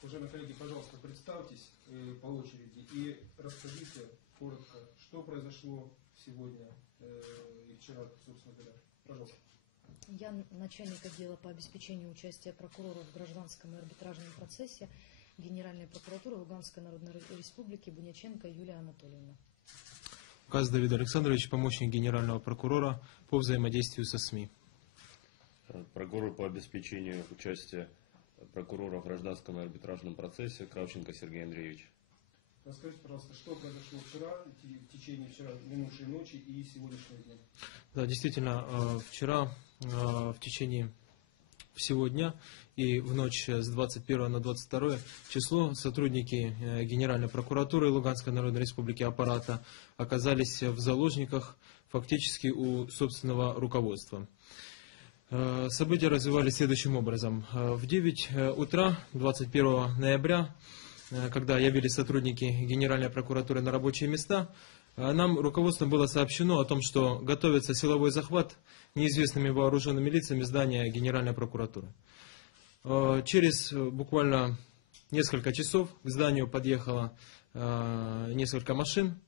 Уважаемые коллеги, пожалуйста, представьтесь по очереди и расскажите коротко, что произошло сегодня и вчера, собственно говоря. Пожалуйста. Я начальник отдела по обеспечению участия прокурора в гражданском и арбитражном процессе Генеральной прокуратуры Луганской Народной Республики Буняченко Юлия Анатольевна. Указ Давид Александрович, помощник генерального прокурора по взаимодействию со СМИ. Прокурор по обеспечению участия прокурора в гражданском и арбитражном процессе Кравченко Сергей Андреевич. Расскажите, пожалуйста, что произошло вчера, в течение вчера минувшей ночи и сегодняшнего дня? Да, действительно, вчера в течение всего дня и в ночь с 21 на 22 число сотрудники Генеральной прокуратуры Луганской Народной Республики аппарата оказались в заложниках фактически у собственного руководства. События развивались следующим образом. В 9 утра 21 ноября, когда явились сотрудники Генеральной прокуратуры на рабочие места, нам руководством было сообщено о том, что готовится силовой захват неизвестными вооруженными лицами здания Генеральной прокуратуры. Через буквально несколько часов к зданию подъехало несколько машин,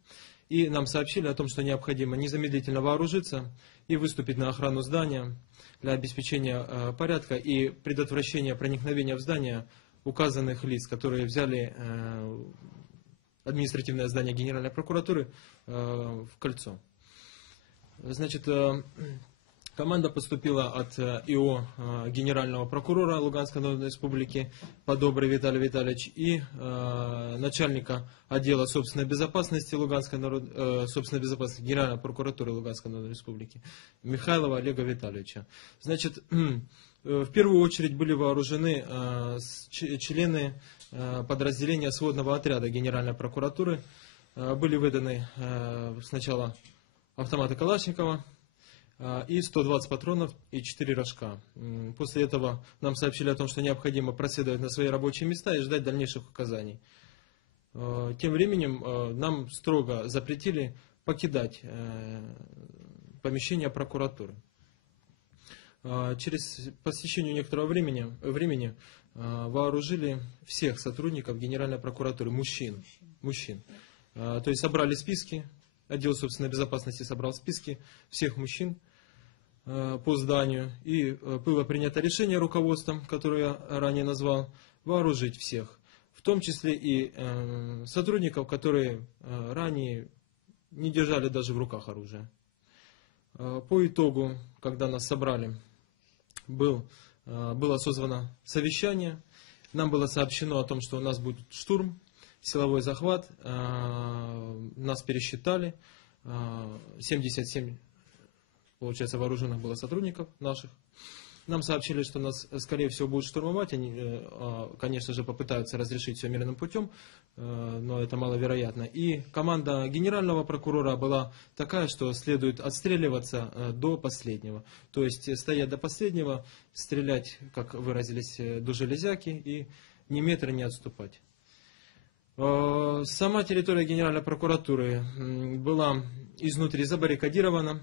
и нам сообщили о том, что необходимо незамедлительно вооружиться и выступить на охрану здания для обеспечения порядка и предотвращения проникновения в здание указанных лиц, которые взяли административное здание Генеральной прокуратуры в кольцо. Значит, команда поступила от ИО генерального прокурора Луганской Народной Республики Подобрый Виталий Витальевич и начальника отдела собственной безопасности Генеральной прокуратуры Луганской Народной Республики Михайлова Олега Витальевича. Значит, в первую очередь были вооружены члены подразделения сводного отряда Генеральной прокуратуры. Были выданы сначала автоматы Калашникова и 120 патронов и 4 рожка. После этого нам сообщили о том, что необходимо проследовать на свои рабочие места и ждать дальнейших указаний. Тем временем нам строго запретили покидать помещение прокуратуры. По истечению некоторого времени вооружили всех сотрудников Генеральной прокуратуры, мужчин. То есть собрали списки, отдел собственной безопасности собрал списки всех мужчин по зданию, и было принято решение руководством, которое я ранее назвал, вооружить всех, в том числе и сотрудников, которые ранее не держали даже в руках оружие. По итогу, когда нас собрали, было созвано совещание, нам было сообщено о том, что у нас будет штурм, силовой захват, нас пересчитали, 77, получается, вооруженных было сотрудников наших. Нам сообщили, что нас, скорее всего, будут штурмовать, они, конечно же, попытаются разрешить все мирным путем, но это маловероятно. И команда генерального прокурора была такая, что следует отстреливаться до последнего. То есть стоять до последнего, стрелять, как выразились, до железяки и ни метра не отступать. Сама территория Генеральной прокуратуры была изнутри забаррикадирована.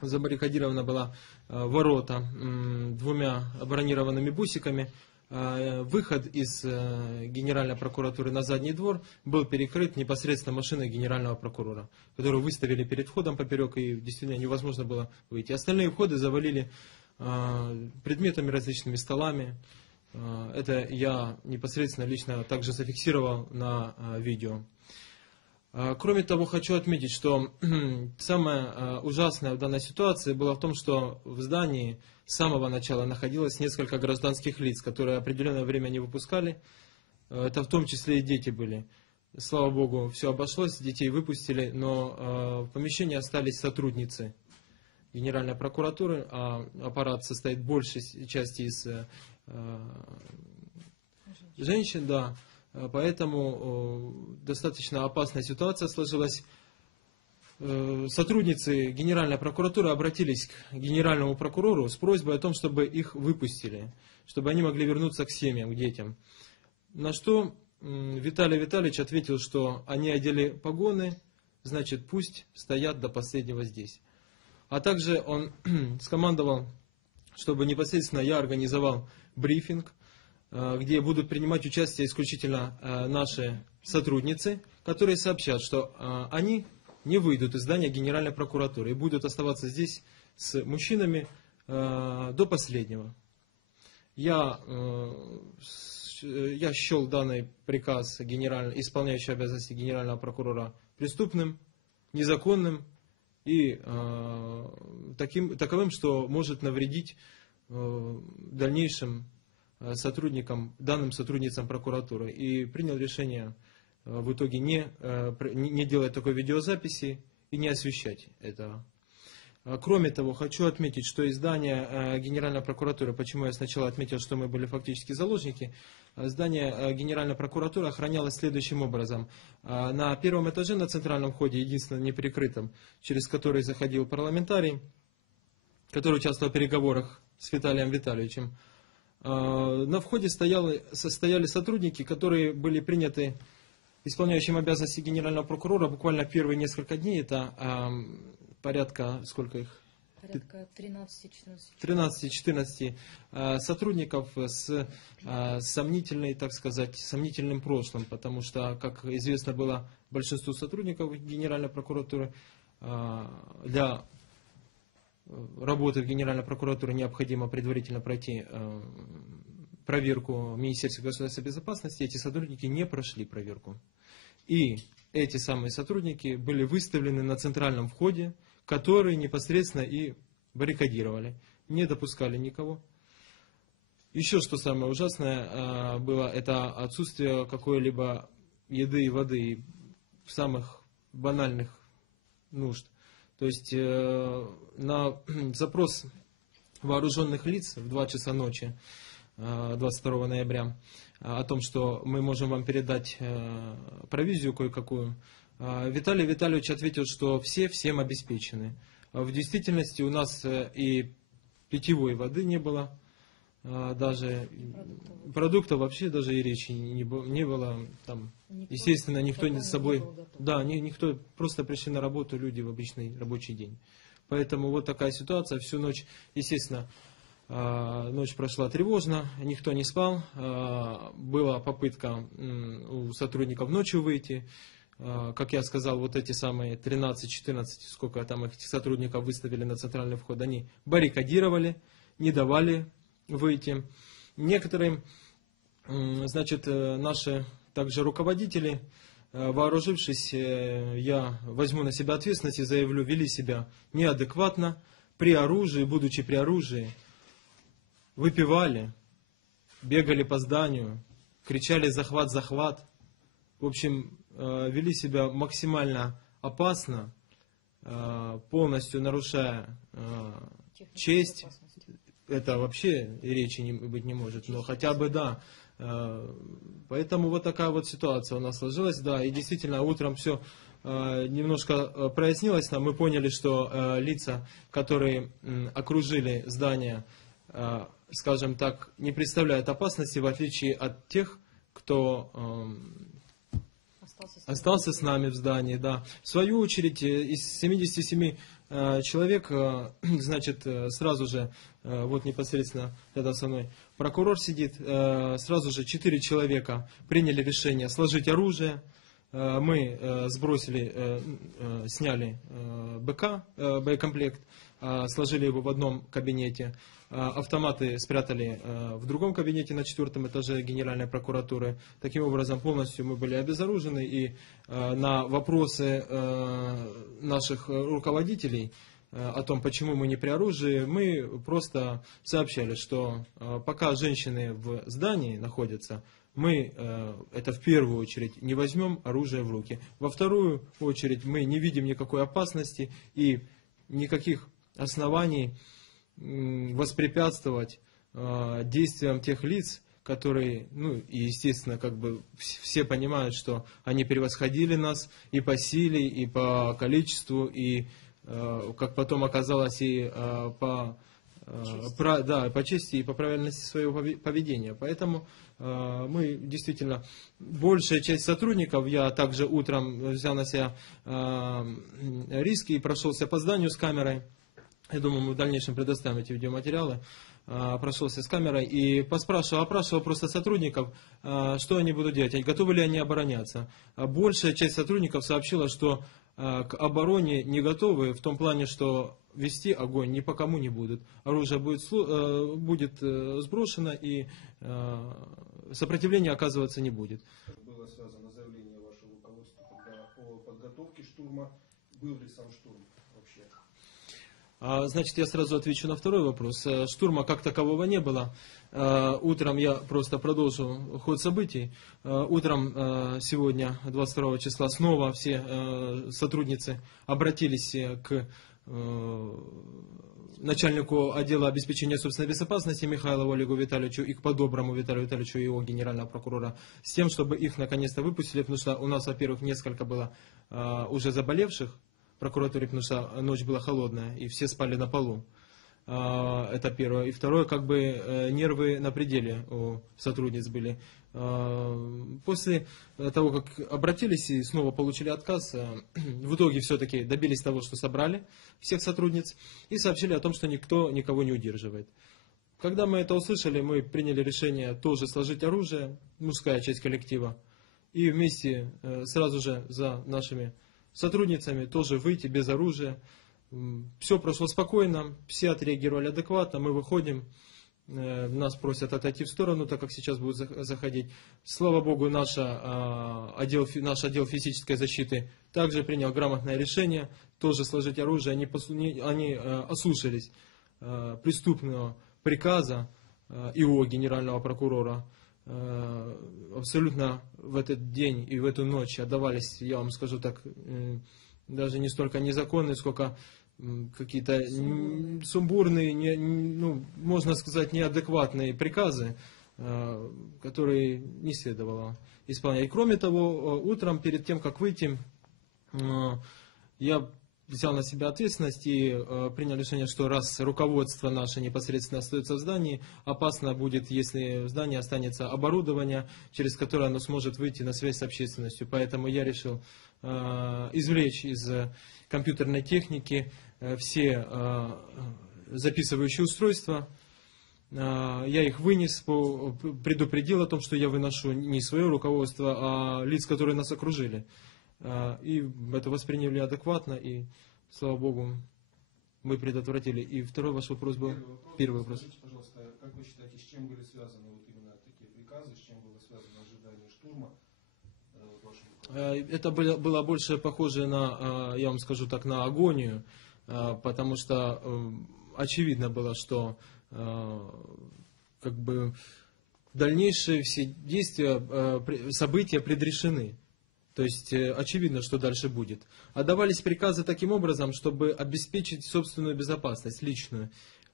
Забаррикадирована была ворота двумя бронированными бусиками. Выход из Генеральной прокуратуры на задний двор был перекрыт непосредственно машиной генерального прокурора, которую выставили перед входом поперек, и действительно невозможно было выйти. Остальные входы завалили предметами, различными столами. Это я непосредственно лично также зафиксировал на видео. Кроме того, хочу отметить, что самое ужасное в данной ситуации было в том, что в здании с самого начала находилось несколько гражданских лиц, которые определенное время не выпускали. Это в том числе и дети были. Слава Богу, все обошлось, детей выпустили, но в помещении остались сотрудницы Генеральной прокуратуры, а аппарат состоит в большей части из женщин, да. Поэтому достаточно опасная ситуация сложилась. Сотрудницы Генеральной прокуратуры обратились к генеральному прокурору с просьбой о том, чтобы их выпустили, чтобы они могли вернуться к семьям, к детям. На что Виталий Витальевич ответил, что они одели погоны, значит пусть стоят до последнего здесь. А также он скомандовал, чтобы непосредственно я организовал брифинг где будут принимать участие исключительно наши сотрудницы, которые сообщат, что они не выйдут из здания Генеральной прокуратуры и будут оставаться здесь с мужчинами до последнего. Я счел данный приказ исполняющий обязанности генерального прокурора преступным, незаконным и таковым, что может навредить дальнейшим сотрудникам, данным сотрудницам прокуратуры. И принял решение в итоге не делать такой видеозаписи и не освещать этого. Кроме того, хочу отметить, что здание Генеральной прокуратуры, почему я сначала отметил, что мы были фактически заложники, здание Генеральной прокуратуры охранялось следующим образом. На первом этаже, на центральном входе, единственном неприкрытом, через который заходил парламентарий, который участвовал в переговорах с Виталием Витальевичем, на входе стояли сотрудники, которые были приняты исполняющим обязанности генерального прокурора буквально первые несколько дней. Это порядка, сколько их? Порядка 13-14 сотрудников с сомнительной, так сказать, сомнительным прошлым, потому что, как известно было большинству сотрудников Генеральной прокуратуры, для работы в Генеральной прокуратуре необходимо предварительно пройти проверку Министерства государственной безопасности. Эти сотрудники не прошли проверку. И эти самые сотрудники были выставлены на центральном входе, который непосредственно и баррикадировали, не допускали никого. Еще что самое ужасное было, это отсутствие какой-либо еды и воды, самых банальных нужд. То есть на запрос вооруженных лиц в 2 часа ночи 22 ноября о том, что мы можем вам передать провизию кое-какую, Виталий Витальевич ответил, что все всем обеспечены. В действительности у нас и питьевой воды не было, даже продуктов вообще даже и речи не было. Там, естественно, никто с собой... Да, никто, просто пришли на работу люди в обычный рабочий день. Поэтому вот такая ситуация. Всю ночь, естественно, ночь прошла тревожно, никто не спал. Была попытка у сотрудников ночью выйти. Как я сказал, вот эти самые 13-14, сколько там этих сотрудников выставили на центральный вход, они баррикадировали, не давали выйти. Некоторые, значит, наши также руководители, вооружившись, я возьму на себя ответственность и заявлю, вели себя неадекватно, при оружии, будучи при оружии, выпивали, бегали по зданию, кричали «захват, захват». В общем, вели себя максимально опасно, полностью нарушая честь. Это вообще и речи быть не может, но хотя бы да. Поэтому вот такая вот ситуация у нас сложилась. Да, и действительно утром все немножко прояснилось нам. Мы поняли, что лица, которые окружили здание, скажем так, не представляют опасности, в отличие от тех, кто остался с нами в здании. Да. В свою очередь, из 77 человек, значит, сразу же, вот непосредственно рядом со мной прокурор сидит, сразу же 4 человека приняли решение сложить оружие. Мы сняли БК, боекомплект, сложили его в одном кабинете. Автоматы спрятали в другом кабинете на 4-м этаже Генеральной прокуратуры. Таким образом, полностью мы были обезоружены. И на вопросы наших руководителей о том, почему мы не при оружии, мы просто сообщали, что пока женщины в здании находятся, мы это в первую очередь не возьмем оружие в руки. Во вторую очередь мы не видим никакой опасности и никаких оснований воспрепятствовать действиям тех лиц, которые, ну, и естественно, как бы все понимают, что они превосходили нас и по силе, и по количеству, и, как потом оказалось, и по чести, и по правильности своего поведения. Поэтому мы действительно, большая часть сотрудников, я также утром взял на себя риски и прошелся по зданию с камерой. Я думаю, мы в дальнейшем предоставим эти видеоматериалы. прошелся с камерой и опрашивал просто сотрудников, что они будут делать, готовы ли они обороняться. Большая часть сотрудников сообщила, что к обороне не готовы, в том плане, что вести огонь ни по кому не будут. Оружие будет сброшено и сопротивления оказываться не будет. Было связано заявление вашего руководства тогда о подготовке штурма. Был ли сам штурм вообще? Значит, я сразу отвечу на второй вопрос. Штурма как такового не было. Утром я просто продолжу ход событий. Утром сегодня, 22 числа, снова все сотрудницы обратились к начальнику отдела обеспечения собственной безопасности Михайлову Олегу Витальевичу и к по-доброму Виталию Витальевичу и его генерального прокурора с тем, чтобы их наконец-то выпустили, потому что у нас, во-первых, несколько было уже заболевших в прокуратуре, потому что ночь была холодная и все спали на полу. Это первое. И второе, нервы на пределе у сотрудниц были. После того, как обратились и снова получили отказ, в итоге все-таки добились того, что собрали всех сотрудниц и сообщили о том, что никто никого не удерживает. Когда мы это услышали, мы приняли решение тоже сложить оружие, мужская часть коллектива, и вместе сразу же за нашими сотрудницами тоже выйти без оружия. Все прошло спокойно, все отреагировали адекватно, мы выходим, нас просят отойти в сторону, так как сейчас будут заходить. Слава Богу, наш отдел физической защиты также принял грамотное решение, тоже сложить оружие. Они ослушались преступного приказа ИО генерального прокурора. Абсолютно в этот день и в эту ночь отдавались, я вам скажу так, даже не столько незаконные, сколько какие-то сумбурные, можно сказать, неадекватные приказы, которые не следовало исполнять. И кроме того, утром, перед тем, как выйти, я взял на себя ответственность и принял решение, что раз руководство наше непосредственно остается в здании, опасно будет, если в здании останется оборудование, через которое оно сможет выйти на связь с общественностью. Поэтому я решил извлечь из компьютерной техники все записывающие устройства. Я их вынес, предупредил о том, что я выношу не свое руководство, а лиц, которые нас окружили. И это восприняли адекватно, и, слава Богу, мы предотвратили. И второй ваш вопрос был? Первый вопрос. Скажите, пожалуйста, как вы считаете, с чем были связаны вот именно такие приказы, с чем было связано ожидание штурма? Это было больше похоже на, я вам скажу так, на агонию, потому что очевидно было, что дальнейшие все действия, события предрешены. То есть очевидно, что дальше будет. Отдавались приказы таким образом, чтобы обеспечить собственную безопасность, личную.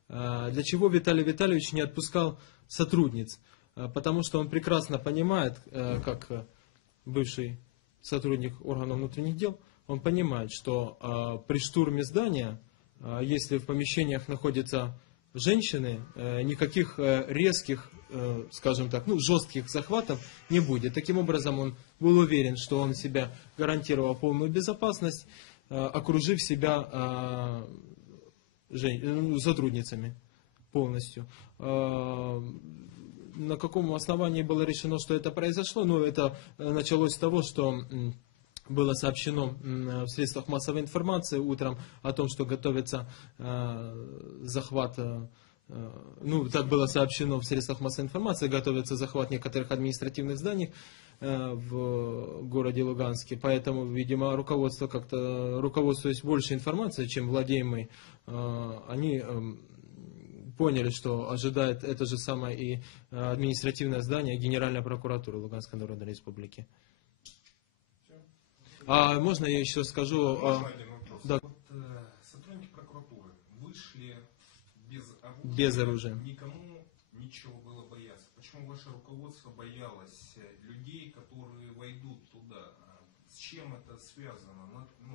Для чего Виталий Витальевич не отпускал сотрудниц? Потому что он прекрасно понимает, как бывший сотрудник органов внутренних дел, он понимает, что при штурме здания, если в помещениях находятся женщины, никаких резких, скажем так, жестких захватов не будет. Таким образом, он был уверен, что он себя гарантировал полную безопасность, окружив себя сотрудницами полностью. На каком основании было решено, что это произошло? Это началось с того, что было сообщено в средствах массовой информации утром о том, что готовится захват. Так было сообщено в средствах массовой информации, готовится захват некоторых административных зданий в городе Луганске. Поэтому, видимо, руководство как-то, руководствуясь больше информацией, чем владеем мы, они поняли, что ожидает это же самое и административное здание Генеральной прокуратуры Луганской Народной Республики. А можно я еще скажу? Можно один вопрос? Да. Сотрудники прокуратуры вышли без оружия. Никому ничего было бояться. Почему ваше руководство боялось людей, которые войдут туда? С чем это связано?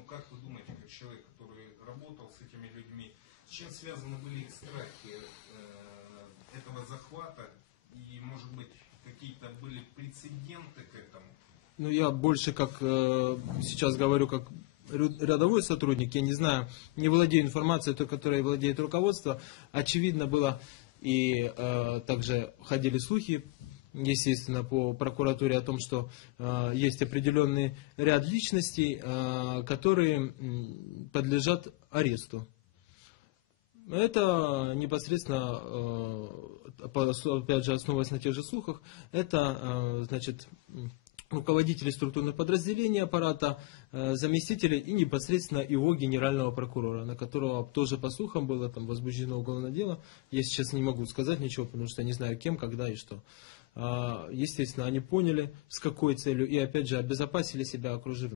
Как вы думаете, как человек, который работал с этими людьми, с чем связаны были их страхи этого захвата? И, может быть, какие-то были прецеденты к этому? Я больше как сейчас говорю, как рядовой сотрудник, я не знаю, не владею информацией, той, которой владеет руководство. Очевидно было И также ходили слухи, естественно, по прокуратуре о том, что есть определенный ряд личностей, которые подлежат аресту. Это непосредственно, опять же, основываясь на тех же слухах, это, значит, руководители структурных подразделений аппарата, заместители и непосредственно его генерального прокурора, на которого тоже, по слухам, было там возбуждено уголовное дело. Я сейчас не могу сказать ничего, потому что не знаю кем, когда и что. Естественно, они поняли, с какой целью, и опять же обезопасили себя, окружив